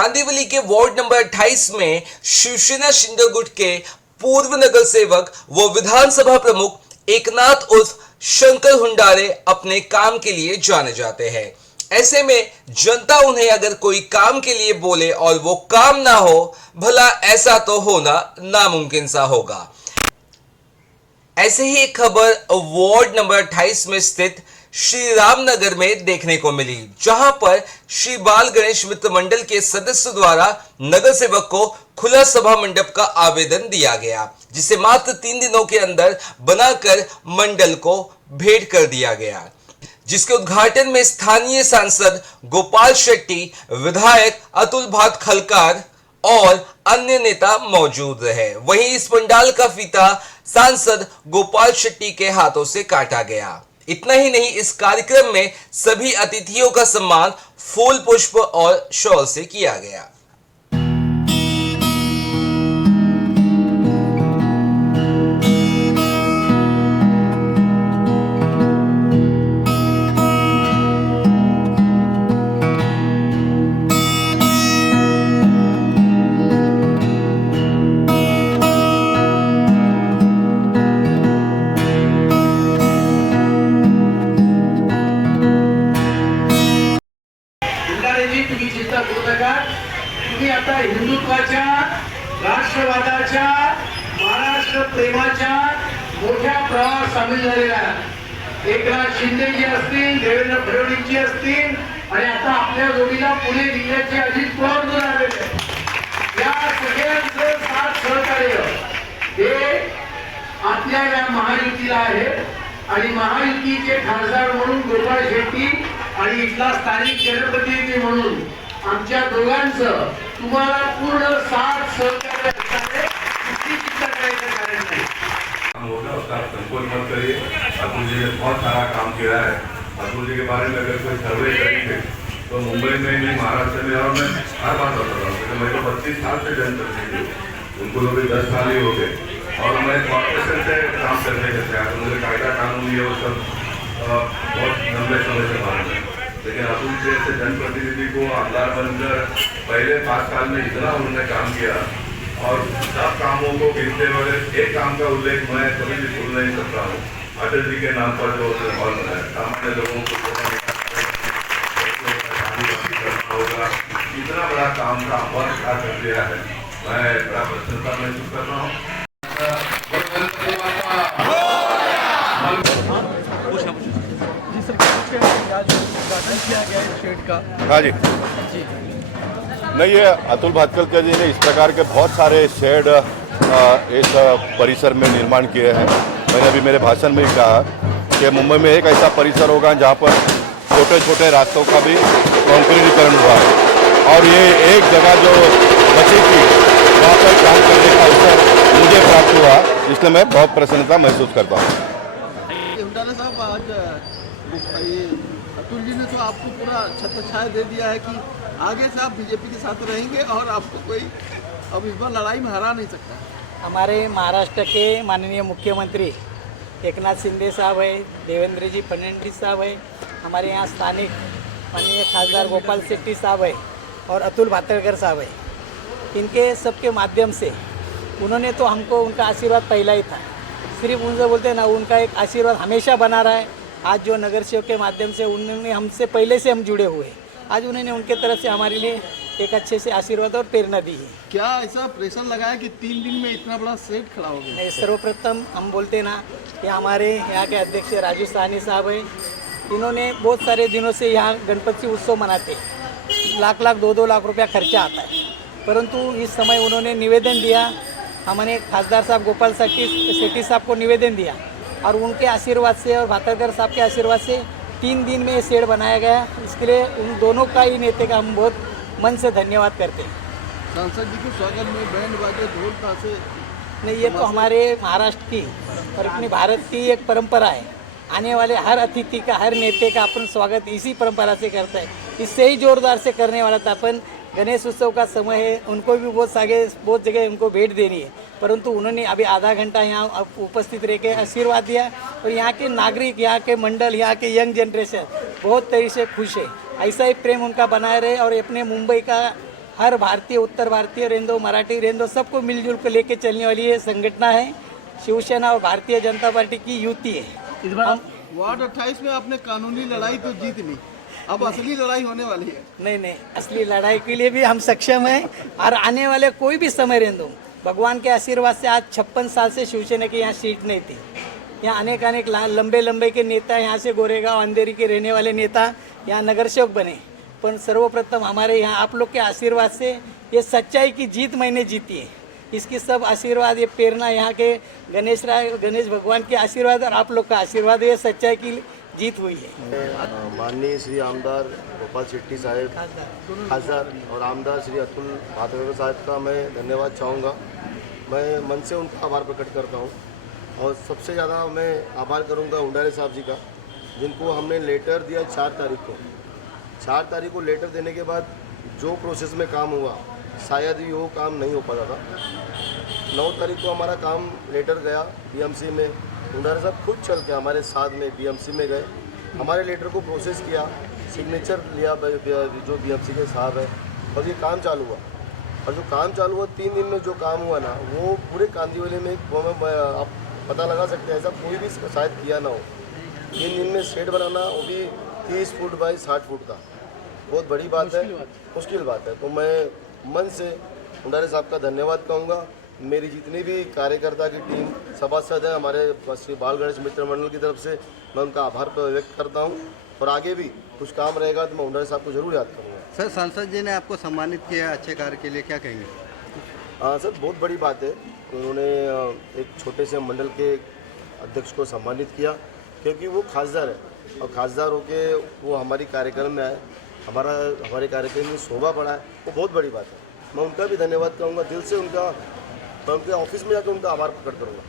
कांदिवली के ward number 28 में शिवसेना शिंदे गुट के पूर्व नगर सेवक व विधानसभा प्रमुख एकनाथ उर्फ शंकर हुंडारे अपने काम के लिए जाने जाते हैं। ऐसे में जनता उन्हें अगर कोई काम के लिए बोले और वो काम ना हो, भला ऐसा तो होना नामुमकिन सा होगा। ऐसे ही एक खबर वार्ड नंबर 28 में स्थित श्री रामनगर में देखने को मिली, जहां पर श्री बाल गणेश मित्र मंडल के सदस्य द्वारा नगर सेवक को खुला सभा मंडप का आवेदन दिया गया, जिसे मात्र 3 दिनों के अंदर बनाकर मंडल को भेंट कर दिया गया, जिसके उद्घाटन में स्थानीय सांसद गोपाल शेट्टी, विधायक अतुल भात खलकार और अन्य नेता मौजूद रहे। वहीं इस पंडाल का फीता सांसद गोपाल शेट्टी के हाथों से काटा गया। इतना ही नहीं, इस कार्यक्रम में सभी अतिथियों का सम्मान फूल, पुष्प और शॉल से किया गया। तुम्ही चिंता करू नका। तुम्ही आता हिंदुत्वाच्या, राष्ट्रवादाच्या, महाराष्ट्र प्रेमाच्या मोठ्या प्रवाहात सामील झालेला आहात। एकनाथ शिंदेजी असतील, देवेंद्र फडणवीसजी असतील आणि आता आपल्या जोडीला पुणे जिल्ह्याचे अजित पवार जोड आलेले आहेत। या सगळ्यांचं साथ सहकार्य हे आपल्या या महायुतीला आहे आणि महायुतीचे खासदार म्हणून गोपाळ शेट्टी आणि इथला स्थानिक जनप्रतिनिधी म्हणून आमच्या दोघांचं तुम्हाला पूर्ण साथ सहकार्य असणारे, किती चिंता करायचं कारण नाही। होगा उसका संकोच मत करिए। अतुल जी ने बहुत सारा काम किया है। अतुल जी के बारे में अगर कोई सर्वे करेंगे तो मुंबई में भी, महाराष्ट्र में, और मैं हर बात बता रहा हूँ, मेरे को 32 साल से जनप्रतिनिधि हूँ, उनको लोग 10 साल ही हो गए और मैं कॉर्पोरेशन से काम करने के तैयार हूँ। मुझे कायदा कानून ये वो सब बहुत लंबे समय से मालूम है, लेकिन अतुल जैसे जनप्रतिनिधि को आमदार बनकर पहले 5 साल में इतना उन्होंने काम किया और सब कामों को गिनते हुए एक काम का उल्लेख मैं कभी भी भूल नहीं सकता हूँ। अटल जी के नाम पर जो हॉल बनाया, सामान्य लोगों को होगा, इतना बड़ा काम का वर्क कर दिया है। मैं बड़ा प्रसन्नता महसूस कर रहा हूँ। हाँ जी, नहीं, ये अतुल भातखलकर जी ने इस प्रकार के बहुत सारे शेड इस परिसर में निर्माण किए हैं। मैंने अभी मेरे भाषण में ही कहा कि मुंबई में एक ऐसा परिसर होगा जहाँ पर छोटे छोटे रास्तों का भी कंक्रीटीकरण हुआ है और ये एक जगह जो बची थी वहाँ पर काम करने का अवसर मुझे प्राप्त हुआ, इसलिए मैं बहुत प्रसन्नता महसूस करता हूँ। साहब, आज अतुल जी ने तो आपको पूरा छत्रछाया दे दिया है कि आगे से आप बीजेपी के साथ रहेंगे और आपको कोई अब इस बार लड़ाई में हरा नहीं सकता। हमारे महाराष्ट्र के माननीय मुख्यमंत्री एकनाथ शिंदे साहब है, देवेंद्र जी फडणवीस साहब है, हमारे यहाँ स्थानिक माननीय खासदार गोपाल शेट्टी साहब है और अतुल भातखलकर साहब है। इनके सबके माध्यम से उन्होंने तो हमको उनका आशीर्वाद पहला ही था, सिर्फ उनसे बोलते हैं ना, उनका एक आशीर्वाद हमेशा बना रहा है। आज जो नगर सेवक के माध्यम से उन्होंने हमसे पहले से हम जुड़े हुए, आज उन्होंने उनके तरफ से हमारे लिए एक अच्छे से आशीर्वाद और प्रेरणा दी है। क्या ऐसा प्रेशर लगाया कि 3 दिन में इतना बड़ा सेट खड़ा हो गया? सर्वप्रथम हम बोलते हैं ना कि हमारे यहाँ के अध्यक्ष राजू साहनी साहब है, इन्होंने बहुत सारे दिनों से यहाँ गणपति उत्सव मनाते, लाख 2-2 लाख रुपया खर्चा आता है, परंतु इस समय उन्होंने निवेदन दिया, हमने खासदार साहब गोपाल शेट्टी साहब को निवेदन दिया और उनके आशीर्वाद से और भातखलकर साहब के आशीर्वाद से 3 दिन में ये शेड बनाया गया। इसके लिए उन दोनों का ही नेता का हम बहुत मन से धन्यवाद करते हैं। सांसद जी के स्वागत में बैंड बाजे ढोल ताशे नहीं, ये तो हमारे महाराष्ट्र की और अपनी भारत की एक परंपरा है। आने वाले हर अतिथि का, हर नेता का अपन स्वागत इसी परंपरा से करता है, इससे ही जोरदार से करने वाला था। अपन गणेश उत्सव का समय है, उनको भी बहुत जगह उनको भेंट देनी है, परंतु उन्होंने अभी आधा घंटा यहाँ उपस्थित रह के आशीर्वाद दिया और यहाँ के नागरिक, यहाँ के मंडल, यहाँ के यंग जनरेशन बहुत तरीके से खुश है। ऐसा ही प्रेम उनका बनाए रहे और अपने मुंबई का हर भारतीय, उत्तर भारतीय रहने दो, मराठी रहने दो, सबको मिलजुल कर लेके चलने वाली ये संगठन है। शिवसेना और भारतीय जनता पार्टी की युति है। इस बार वार्ड 28 में आपने कानूनी लड़ाई तो जीत ली, अब असली लड़ाई होने वाली है। नहीं, असली लड़ाई के लिए भी हम सक्षम हैं और आने वाले कोई भी समय रहने दो, भगवान के आशीर्वाद से आज 56 साल से शिवसेना की यहाँ सीट नहीं थी। यहाँ अनेक लंबे के नेता, यहाँ से गोरेगांव अंधेरी के रहने वाले नेता यहाँ नगर सेवक बने, पर सर्वप्रथम हमारे यहाँ आप लोग के आशीर्वाद से ये सच्चाई की जीत मैंने जीती है। इसकी सब आशीर्वाद, ये प्रेरणा यहाँ के गणेश भगवान के आशीर्वाद और आप लोग का आशीर्वाद, ये सच्चाई की जीत हुई है। माननीय श्री आमदार गोपाल शेट्टी साहब खासदार और आमदार श्री अतुल भातकर साहब का मैं धन्यवाद चाहूँगा। मैं मन से उनका आभार प्रकट करता हूँ और सबसे ज़्यादा मैं आभार करूँगा हुंडारे साहब जी का, जिनको हमने लेटर दिया 4 तारीख को। 4 तारीख को लेटर देने के बाद जो प्रोसेस में काम हुआ शायद ही वो काम नहीं हो पाता था। 9 तारीख को हमारा काम लेटर गया बीएमसी में, हुंडारे साहब खुद चल के हमारे साथ में बीएमसी में गए, हमारे लेटर को प्रोसेस किया, सिग्नेचर लिया जो बीएमसी के साहब है, और ये काम चालू हुआ। और जो काम चालू हुआ 3 दिन में जो काम हुआ ना, वो पूरे कांदीवली में आप पता लगा सकते हैं, ऐसा कोई भी शायद किया ना हो। 3 दिन में शेड बनाना, वो भी 30 फुट बाई 60 फुट का, बहुत बड़ी बात है, मुश्किल बात है। तो मैं मन से हुंडारे साहब का धन्यवाद कहूँगा। मेरी जितनी भी कार्यकर्ता की टीम सभासद है हमारे श्री बाल गणेश मित्र मंडल की तरफ से, मैं उनका आभार व्यक्त करता हूँ। और आगे भी कुछ काम रहेगा तो मैं हुंडारे साहब को जरूर याद करूँगा। सर, सांसद जी ने आपको सम्मानित किया अच्छे कार्य के लिए, क्या कहेंगे? हाँ सर, बहुत बड़ी बात है। उन्होंने एक छोटे से मंडल के अध्यक्ष को सम्मानित किया, क्योंकि वो खासदार है और खासदार होके वो हमारी कार्यक्रम में आए, हमारे कार्यक्रम में शोभा बढ़ा है, वो बहुत बड़ी बात है। मैं उनका भी धन्यवाद कहूँगा दिल से। मैं उनके ऑफिस में जाकर उनका आभार प्रकट करूँगा।